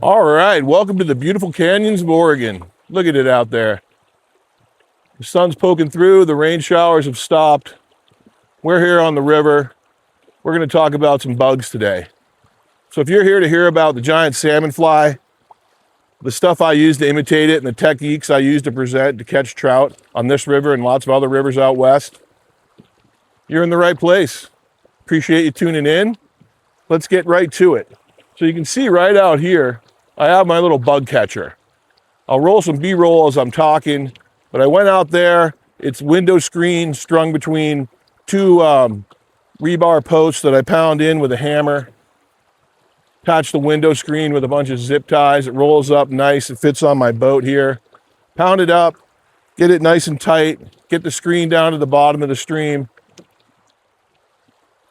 All right, welcome to the beautiful canyons of Oregon. Look at it out there. The sun's poking through, the rain showers have stopped. We're here on the river. We're going to talk about some bugs today. So if you're here to hear about the giant salmon fly, the stuff I use to imitate it, and the techniques I use to present to catch trout on this river and lots of other rivers out west, you're in the right place. Appreciate you tuning in. Let's get right to it. So you can see right out here, I have my little bug catcher. I'll roll some B-roll as I'm talking, but I went out there. It's window screen strung between two rebar posts that I pound in with a hammer. Attach the window screen with a bunch of zip ties. It rolls up nice. It fits on my boat here. Pound it up, get it nice and tight, get the screen down to the bottom of the stream.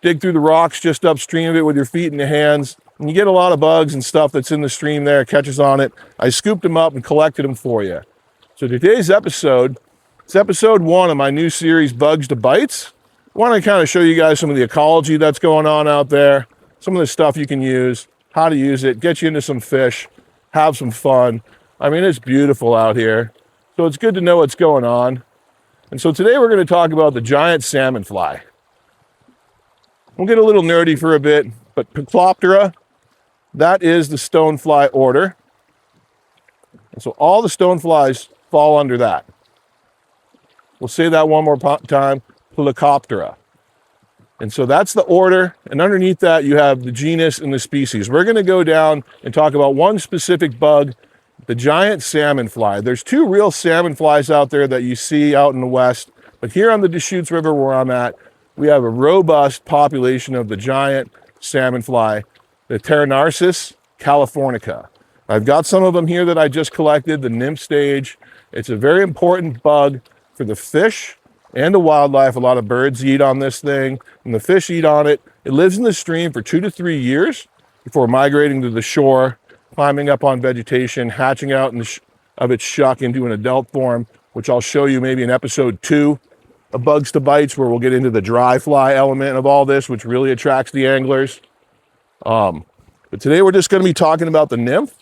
Dig through the rocks just upstream of it with your feet and your hands. And you get a lot of bugs and stuff that's in the stream there, catches on it. I scooped them up and collected them for you. So today's episode, it's episode 1 of my new series, Bugs to Bites. I want to kind of show you guys some of the ecology that's going on out there, some of the stuff you can use, how to use it, get you into some fish, have some fun. I mean, it's beautiful out here. So it's good to know what's going on. And so today we're going to talk about the giant salmon fly. We'll get a little nerdy for a bit, but Pteronarcys, that is the stonefly order. And so all the stoneflies fall under that. We'll say that one more time, Pteronarcys. And so that's the order, and underneath that you have the genus and the species. We're going to go down and talk about one specific bug, the giant salmon fly. There's 2 real salmon flies out there that you see out in the west, but here on the Deschutes River where I'm at, we have a robust population of the giant salmon fly, the Pteronarcys californica. I've got some of them here that I just collected, the nymph stage. It's a very important bug for the fish and the wildlife. A lot of birds eat on this thing, and the fish eat on it. It lives in the stream for 2 to 3 years before migrating to the shore, climbing up on vegetation, hatching out of its shuck into an adult form, which I'll show you maybe in episode 2 of Bugs to Bites, where we'll get into the dry fly element of all this, which really attracts the anglers. But today we're just going to be talking about the nymph.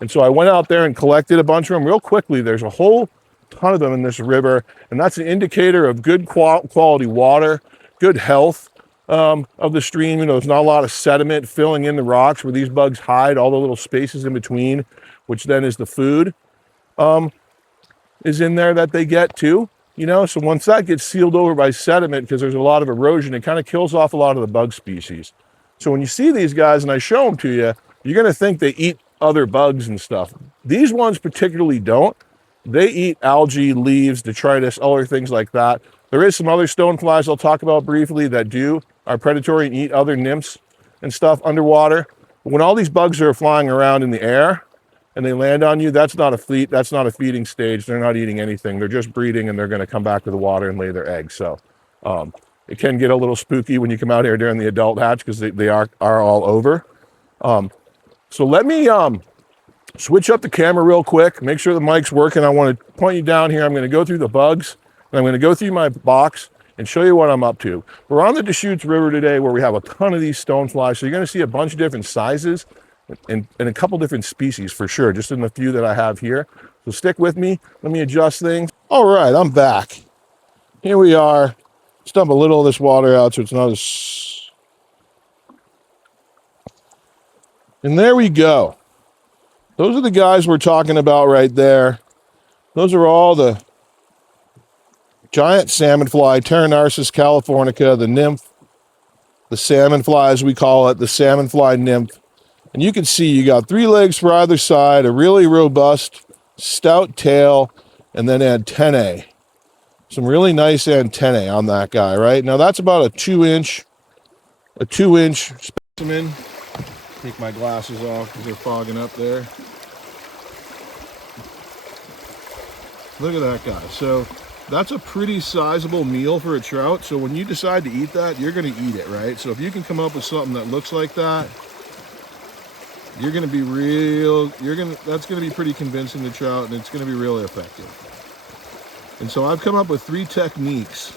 And so I went out there and collected a bunch of them real quickly. There's a whole ton of them in this river, and that's an indicator of good quality water, good health of the stream. You know, there's not a lot of sediment filling in the rocks where these bugs hide, all the little spaces in between, which then is the food is in there that they get too. You know, so once that gets sealed over by sediment, because there's a lot of erosion, it kind of kills off a lot of the bug species. So when you see these guys and I show them to you, you're going to think they eat other bugs and stuff. These ones particularly don't. They eat algae, leaves, detritus, other things like that. There is some other stoneflies I'll talk about briefly that are predatory and eat other nymphs and stuff underwater. But when all these bugs are flying around in the air and they land on you, that's not a feeding stage. They're not eating anything. They're just breeding, and they're going to come back to the water and lay their eggs. So it can get a little spooky when you come out here during the adult hatch, because they are all over. So let me switch up the camera real quick, make sure the mic's working. I want to point you down here. I'm going to go through the bugs, and I'm going to go through my box and show you what I'm up to. We're on the Deschutes River today, where we have a ton of these stoneflies. So you're going to see a bunch of different sizes and a couple different species for sure, just in the few that I have here. So stick with me. Let me adjust things. All right, I'm back. Here we are. Let's dump a little of this water out so it's not as... And there we go. Those are the guys we're talking about right there. Those are all the giant salmon fly, Pteronarcys californica, the nymph, the salmon fly as we call it, the salmon fly nymph. And you can see you got 3 legs for either side, a really robust, stout tail, and then antennae. Some really nice antennae on that guy, right? Now that's about a 2-inch specimen. Take my glasses off because they're fogging up there. Look at that guy. So that's a pretty sizable meal for a trout. So when you decide to eat that, you're going to eat it, right? So if you can come up with something that looks like that, you're going to be that's going to be pretty convincing to trout, and it's going to be really effective. And so I've come up with 3 techniques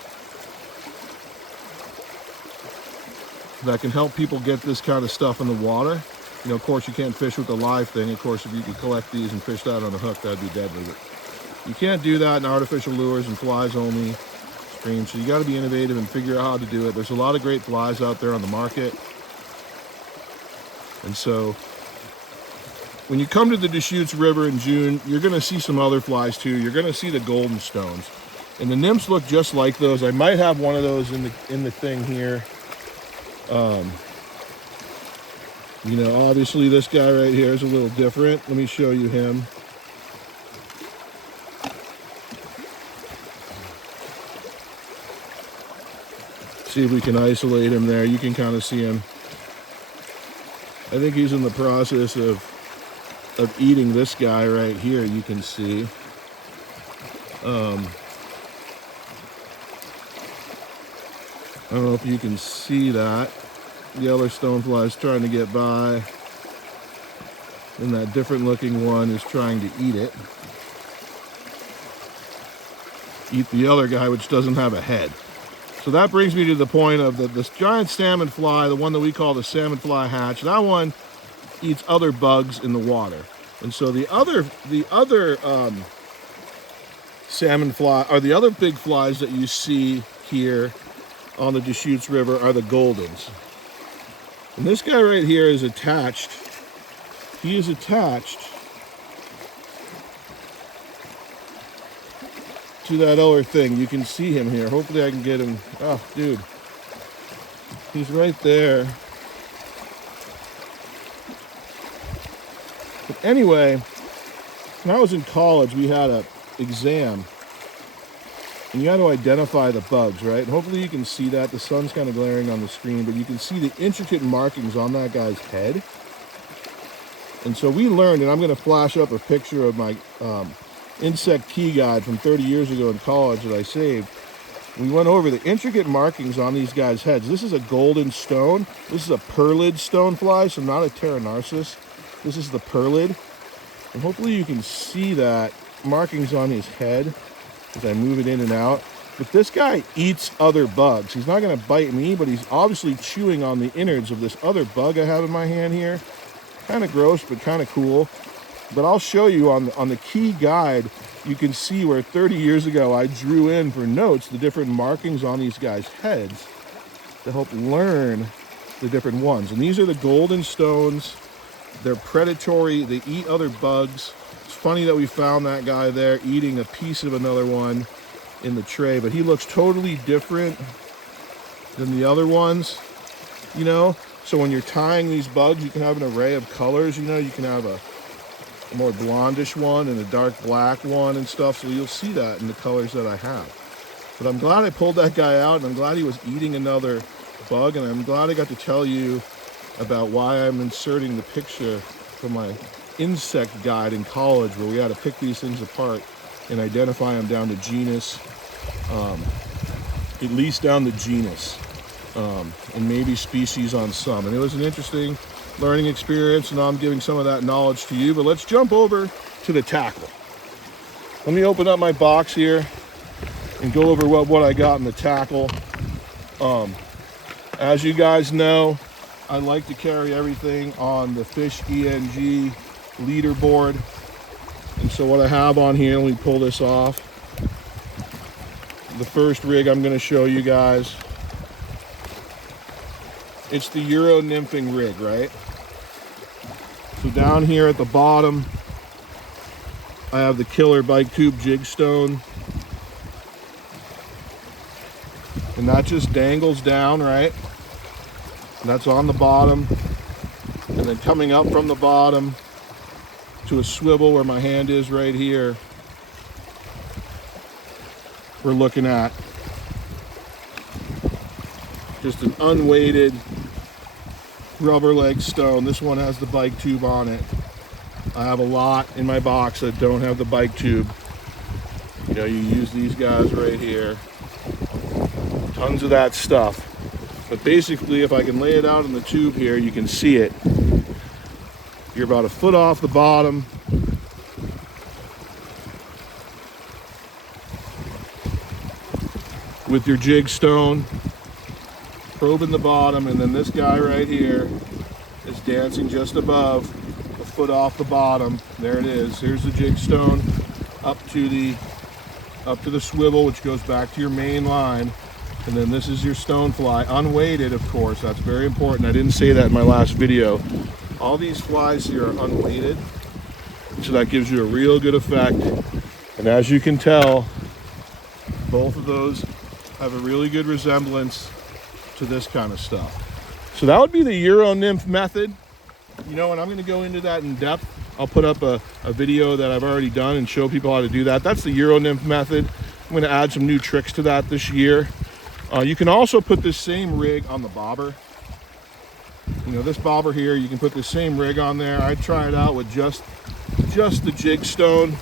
that can help people get this kind of stuff in the water. You know, of course, you can't fish with the live thing. Of course, if you could collect these and fish that on a hook, that'd be deadly. But you can't do that in artificial lures and flies only streams. So you got to be innovative and figure out how to do it. There's a lot of great flies out there on the market. And so when you come to the Deschutes River in June, you're going to see some other flies too. You're going to see the golden stones. And the nymphs look just like those. I might have one of those in the thing here. You know, obviously this guy right here is a little different. Let me show you him. See if we can isolate him there. You can kind of see him. I think he's in the process of eating this guy right here, you can see. I don't know if you can see that. The other stonefly is trying to get by, and that different looking one is trying to eat it. Eat the other guy, which doesn't have a head. So that brings me to the point of this giant salmon fly, the one that we call the salmon fly hatch. That one eats other bugs in the water. And so the other salmon fly, or the other big flies that you see here on the Deschutes River, are the goldens. And this guy right here is attached. He is attached to that other thing. You can see him here. Hopefully I can get him. Oh, dude. He's right there. But anyway, when I was in college, we had an exam. And you had to identify the bugs, right? And hopefully you can see that. The sun's kind of glaring on the screen, but you can see the intricate markings on that guy's head. And so we learned, and I'm going to flash up a picture of my insect key guide from 30 years ago in college that I saved. We went over the intricate markings on these guys' heads. This is a golden stone. This is a pearlid stonefly, so not a Pteronarcys. This is the pearlid. And hopefully you can see that markings on his head as I move it in and out. But this guy eats other bugs. He's not going to bite me, but he's obviously chewing on the innards of this other bug I have in my hand here. Kind of gross, but kind of cool. But I'll show you on the key guide, you can see where 30 years ago I drew in for notes the different markings on these guys' heads to help learn the different ones. And these are the golden stones. They're predatory. They eat other bugs. It's funny that we found that guy there eating a piece of another one in the tray, but he looks totally different than the other ones, you know? So when you're tying these bugs, you can have an array of colors, you know? You can have a more blondish one and a dark black one and stuff, so you'll see that in the colors that I have. But I'm glad I pulled that guy out, and I'm glad he was eating another bug, and I'm glad I got to tell you about why I'm inserting the picture from my insect guide in college, where we had to pick these things apart and identify them down to genus, at least down to genus, and maybe species on some. And it was an interesting learning experience, and now I'm giving some of that knowledge to you. But let's jump over to the tackle. Let me open up my box here and go over what I got in the tackle. As you guys know, I like to carry everything on the Fish ENG leaderboard. And so what I have on here, let me pull this off. The first rig I'm going to show you guys, it's the Euro nymphing rig, right? So down here at the bottom, I have the killer bike tube jig stone. And that just dangles down, right? And that's on the bottom. And then coming up from the bottom to a swivel where my hand is right here, we're looking at just an unweighted rubber leg stone. This one has the bike tube on it. I have a lot in my box that don't have the bike tube. You know, you use these guys right here. Tons of that stuff. But basically, if I can lay it out in the tube here, you can see it. You're about a foot off the bottom. With your jig stone, probing the bottom, and then this guy right here is dancing just above a foot off the bottom. There it is. Here's the jig stone up to the swivel, which goes back to your main line. And then this is your stonefly, unweighted, of course. That's very important. I didn't say that in my last video. All these flies here are unweighted, so that gives you a real good effect. And as you can tell, both of those have a really good resemblance to this kind of stuff. So that would be the Euro nymph method. You know, and I'm going to go into that in depth. I'll put up a video that I've already done and show people how to do that. That's the Euro nymph method. I'm going to add some new tricks to that this year. You can also put this same rig on the bobber. You know, this bobber here, you can put the same rig on there. I'd try it out with just the jig stone.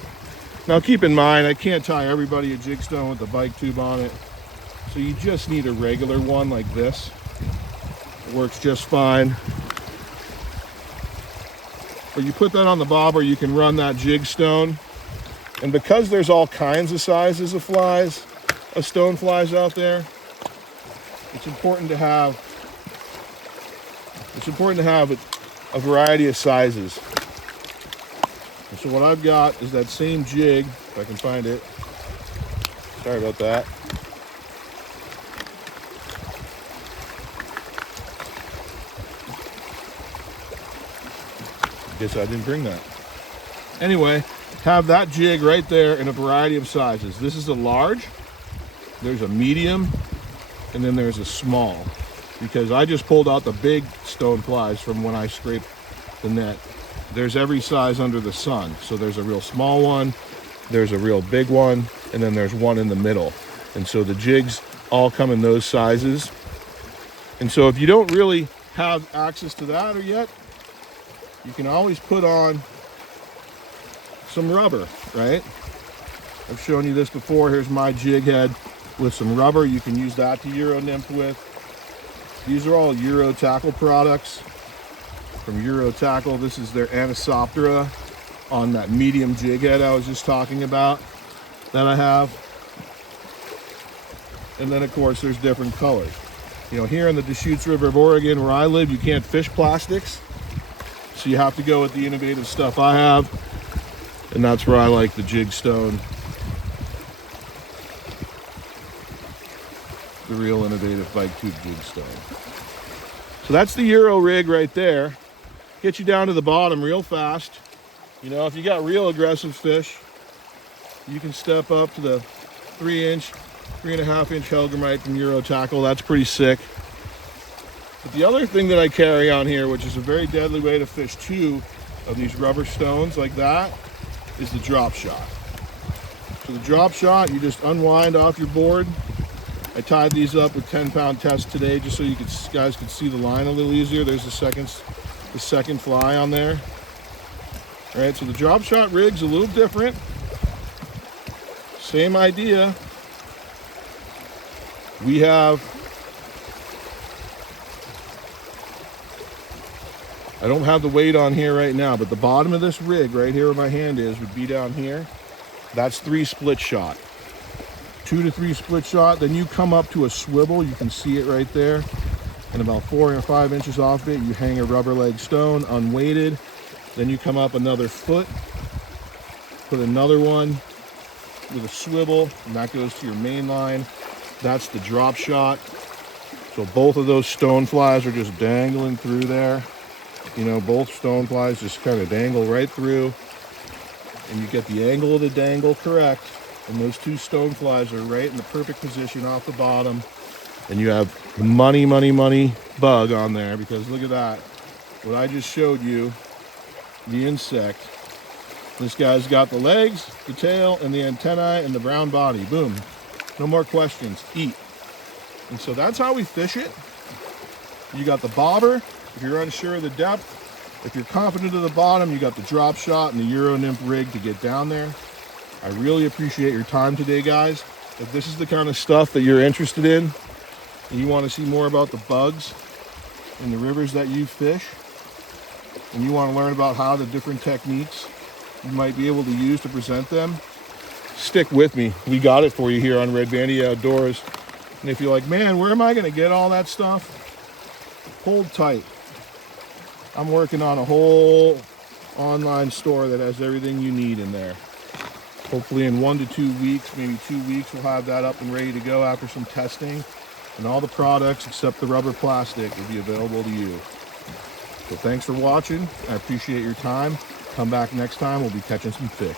Now keep in mind, I can't tie everybody a jig stone with the bike tube on it. So you just need a regular one like this. It works just fine. Or you put that on the bobber, you can run that jig stone. And because there's all kinds of sizes of flies, of stone flies out there, it's important to have a variety of sizes. And so what I've got is that same jig, if I can find it. Sorry about that. Guess I didn't bring that. Anyway, have that jig right there in a variety of sizes. This is a large, there's a medium, and then there's a small, because I just pulled out the big stone flies from when I scraped the net. There's every size under the sun. So there's a real small one, there's a real big one, and then there's one in the middle. And so the jigs all come in those sizes. And so if you don't really have access to that or yet, you can always put on some rubber, right? I've shown you this before. Here's my jig head with some rubber. You can use that to Euro nymph with. These are all Euro Tackle products from Euro Tackle. This is their Anisoptera on that medium jig head I was just talking about that I have. And then of course there's different colors. You know, here in the Deschutes River of Oregon where I live, you can't fish plastics. So you have to go with the innovative stuff I have. And that's where I like the jig stone. The real innovative bike tube jig stone. So that's the Euro rig right there. Get you down to the bottom real fast. You know, if you got real aggressive fish, you can step up to the 3-inch, 3.5-inch Hellgrammite from Euro Tackle. That's pretty sick. But the other thing that I carry on here, which is a very deadly way to fish two of these rubber stones like that, is the drop shot. So the drop shot, you just unwind off your board. I tied these up with 10-pound test today just so you guys could see the line a little easier. There's the second fly on there. All right, so the drop shot rig's a little different. Same idea. We have, I don't have the weight on here right now, but the bottom of this rig right here where my hand is would be down here. That's 3 split shot. 2 to 3 split shot. Then you come up to a swivel. You can see it right there. And about 4 or 5 inches off it, you hang a rubber leg stone, unweighted. Then you come up another foot, put another one with a swivel, and that goes to your main line. That's the drop shot. So both of those stone flies are just dangling through there. You know, both stone flies just kind of dangle right through, and you get the angle of the dangle correct, and those 2 stone flies are right in the perfect position off the bottom, and you have the money bug on there, because look at that. What I just showed you, the insect. This guy's got the legs, the tail, and the antennae, and the brown body. Boom. No more questions. Eat. And so that's how we fish it. You got the bobber. If you're unsure of the depth, if you're confident of the bottom, you got the drop shot and the Euro nymph rig to get down there. I really appreciate your time today, guys. If this is the kind of stuff that you're interested in, and you want to see more about the bugs in the rivers that you fish, and you want to learn about how the different techniques you might be able to use to present them, stick with me. We got it for you here on Red Bandy Outdoors. And if you're like, man, where am I going to get all that stuff? Hold tight. I'm working on a whole online store that has everything you need in there. Hopefully in 1 to 2 weeks, maybe 2 weeks, we'll have that up and ready to go after some testing. And all the products except the rubber plastic will be available to you. So thanks for watching. I appreciate your time. Come back next time. We'll be catching some fish.